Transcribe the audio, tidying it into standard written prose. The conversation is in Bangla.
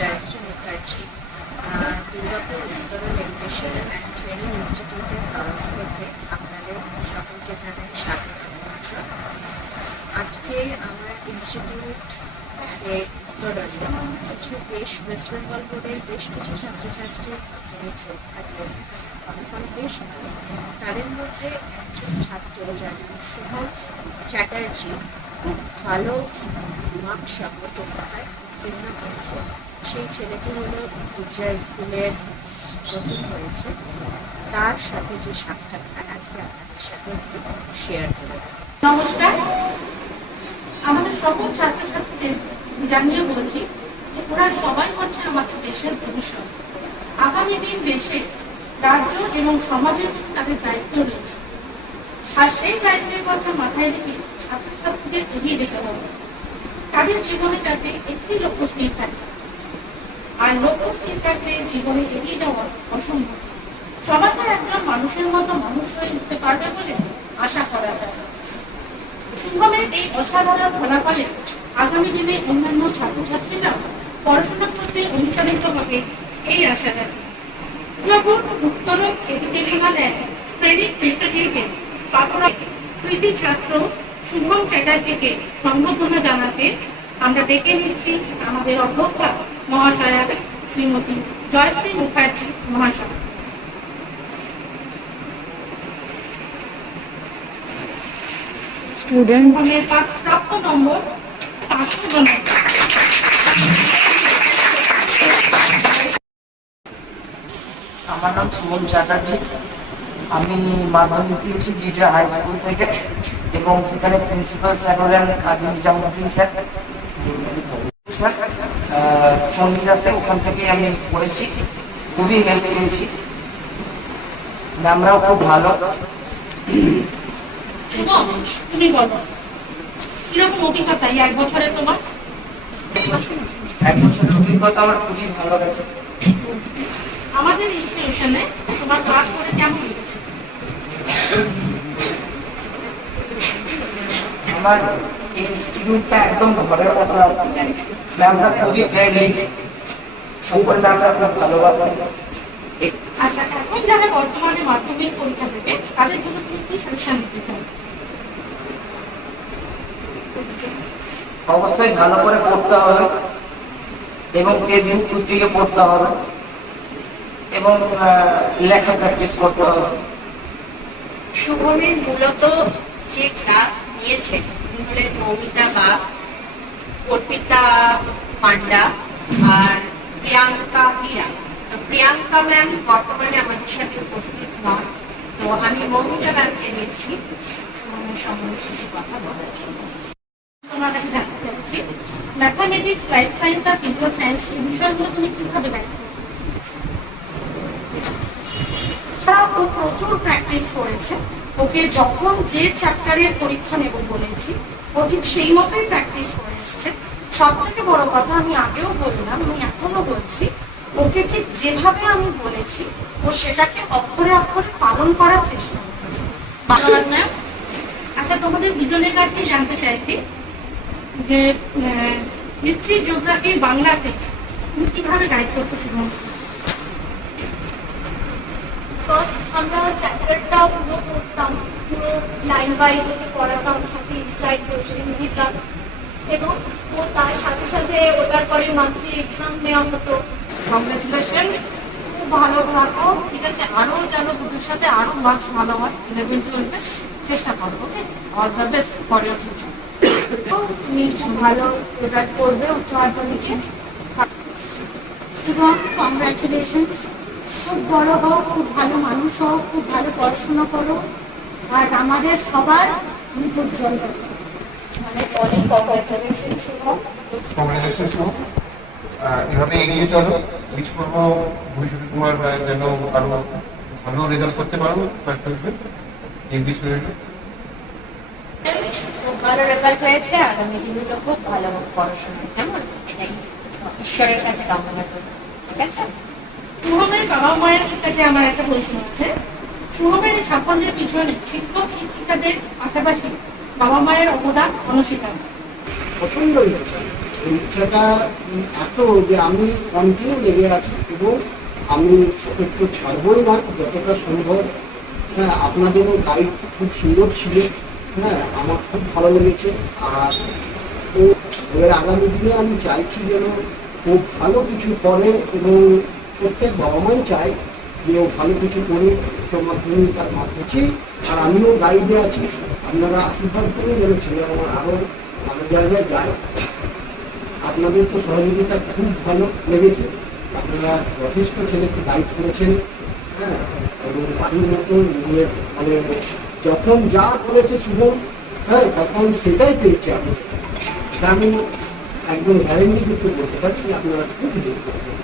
জয়শ্রী মুখার্জি দুর্গাপুর উত্তরণ এডুকেশন অ্যান্ড ট্রেনিং ইনস্টিটিউটের তরফ থেকে আপনাদের সকলকে জানাই স্বাগত। আজকে আমার ইনস্টিটিউটে উত্তরণে কিছু ওয়েস্ট বেঙ্গল বোর্ডের বেশ কিছু ছাত্রছাত্রী পরীক্ষা দিয়েছে, ফলাফল বেশ ভালো। তাদের মধ্যে একজন ছাত্র যার নাম শুভম চ্যাটার্জি খুব ভালো মার্কস সহ পরীক্ষায় উত্তীর্ণ হয়েছে। সেই ছেলেটি হলো গুজরাট স্কুলের প্রথম হয়েছে। তার সাথে যে সাক্ষাৎকার আজকে আপনাদের সাথে শেয়ার করব। নমস্কার, আমাদের সকল ছাত্রছাত্রীদের জানিয়ে বলছি যে ওরা সবাই হচ্ছে আমাদের দেশের ভবিষ্যৎ। আগামী দিন দেশে রাজ্য এবং সমাজের প্রতি তাদের দায়িত্ব রয়েছে, আর সেই দায়িত্বের কথা মাথায় রেখে ছাত্রছাত্রীদের এগিয়ে যেতে হবে। তাদের জীবনে যাতে একটি লক্ষ্য স্থির থাকে, আর লক্ষ্য স্থির থাকলে জীবনে এগিয়ে যাওয়া অসম্ভব। সমাজের একজন মানুষের মতো মানুষ হয়ে উঠতে পারবে বলে আশা করা যায়। শুভমের এই অসাধারণ ফলাফলে আগামী দিনে অন্যান্য ছাত্রছাত্রীরা পড়াশোনা করতে অনুপ্রাণিত হবে এই আশা রাখি। দুর্গাপুর উত্তরণ এডুকেশনাল অ্যান্ড ট্রেনিং ইনস্টিটিউটের পাকুড়া কৃতি ছাত্র শুভম চ্যাটার্জিকে সম্বর্ধনা জানাতে আমরা ডেকে নিচ্ছি আমাদের অধ্যক্ষা মহাশয়া শ্রীমতী জয়শ্রী মুখার্জি মহাশয়। স্টুডেন্ট প্রাপ্ত নম্বর 592। আমার নাম সুমন চ্যাটার্জি। আমি মাধ্যমিক দিয়েছি গির্জা হাই স্কুল থেকে, এবং সেখানে প্রিন্সিপাল স্যার হলেন কাজী নিজামুদ্দিন স্যার, চণ্ডীদাসে, ওখান থেকেই আমি পড়েছি। খুবই হেল্প পেয়েছি, ম্যামরাও খুব ভালো। তুমি বলো কিরকম অভিজ্ঞতা এই 1 বছরে তোমার? 1 বছরের অভিজ্ঞতা আমার খুবই ভালো গেছে। আমাদের ইনস্টিটিউশনে তোমার ক্লাস করে কেমন লেগেছে? আমার ইনস্টিটিউটটা একদম ঘরের মতো। ম্যামরা খুবই ফ্রেন্ডলি, সকল ম্যামরা খুব ভালোবাসে। আচ্ছা, এখন যারা বর্তমানে মাধ্যমিক পরীক্ষা দেবে তাদের জন্য তুমি কি সাজেশন দিতে চাও? অবশ্যই ভালো করে পড়তে হবে, এবং ফেসবুক পত্রিকা পড়তে হবে, এবং লেখা প্র্যাকটিস করতে হবে। শুভমের মূলত যে ক্লাস নিয়েছে তিনি হলেন মৌমিতা বাগ, অর্পিতা পান্ডা আর প্রিয়াঙ্কা হীরা। তো প্রিয়াঙ্কা ম্যাম বর্তমানে আমাদের সাথে উপস্থিত নন, তো আমি মৌমিতা ম্যামকে নিচ্ছি শুভমের সম্বন্ধে কিছু কথা বলার জন্য। তোমার কাছে জানতে চাইছি ম্যাথামেটিক্স, লাইফ সায়েন্স আর ফিজিক্যাল সায়েন্স এই বিষয়গুলো তুমি কিভাবে গাইড করো? ও প্রচুর প্র্যাকটিস করেছে। ওকে যখন যে চ্যাপ্টারের পরীক্ষা নেব বলেছি ও ঠিক সেই মতোই প্র্যাকটিস করে এসছে। সব থেকে বড় কথা, আমি আগেও বললাম, আমি এখনো বলছি, ওকে ঠিক যেভাবে আমি বলেছি ও সেটাকে অক্ষরে অক্ষরে পালন করার চেষ্টা করেছে। ধন্যবাদ ম্যাম। আচ্ছা, তোমাদের দুজনের কাছে জানতে চাইছি যে হিস্ট্রি, জিওগ্রাফি, বাংলাতে তুমি কিভাবে গাইড করতে শুরু? ফার্স্ট আমরা চ্যাপ্টারটা পুরো পড়তাম, পুরো লাইন ওয়াইজ ওকে পড়াতাম, সাথে ইনসাইড কোশ্চেন দিতাম, এবং ও তার সাথে সাথে ওটার পরে মান্থলি এক্সাম নেওয়া হতো। কংগ্রেচুলেশন, খুব ভালো থাকো, ঠিক আছে? আরও যেন ওদের সাথে আরও মার্কস ভালো হয় 11-12-এ, চেষ্টা করো। Okay, all the best for your future. তুমি ভালো রেজাল্ট করবে উচ্চ মাধ্যমিকে। এবং কংগ্রাচুলেশনস, খুব বড় হও, খুব ভালো মানুষ হও, খুব ভালো পড়াশোনা করো, আর আমাদের সবার মুখ উজ্জ্বল করো। মানে অনেক কংগ্রাচুলেশন শুভ। এভাবে এগিয়ে চলো, উইচ করবো ভবিষ্যতে তোমার যেন আরো ভালো রেজাল্ট করতে পারো এই বিষয়ে। খুব ভালো রেজাল্ট হয়েছে, আগামী দিনগুলো খুব ভালো পড়াশোনা, কেমন? এটাই ঈশ্বরের কাছে কামনা করব, ঠিক আছে? শুভমের বাবা মায়ের কাছে আমার একটা প্রশ্ন আছে। শুভমের এই সাফল্যের পিছনে শিক্ষক শিক্ষিকাদের পাশাপাশি বাবা মায়ের অবদান অনস্বীকার্য। প্রচন্ড এই ইচ্ছাটা এত যে আমি কন্টিনিউ লেগে আছি এবং আমি একটু ছাড়বই না যতটা সম্ভব। হ্যাঁ, আপনাদেরও গাইড খুব সুন্দর ছিল। হ্যাঁ, আমার খুব ভালো লেগেছে। আর এর আগামী দিনে আমি চাইছি যেন ও ভালো কিছু করে এবং প্রত্যেক বাবা মাই চায় যে ও ভালো কিছু করে উচ্চ মাধ্যমিক তার মাধ্যমে। আর আমিও গাইডে আছি, আপনারা আশীর্বাদ করুন যেন ছেলে আমার আরও ভালো জায়গায় যায়। আপনাদের তো সহযোগিতা খুব ভালো লেগেছে, আপনারা যথেষ্ট ছেলেকে গাইড করেছেন। হ্যাঁ, এবং বাড়ির মতো নিজের মানে যখন যা করেছে শুভম, হ্যাঁ, তখন সেটাই পেয়েছে। আমি একদম গ্যারেন্টি করতে বলতে পারি যে আপনারা খুব হেল্প করবেন।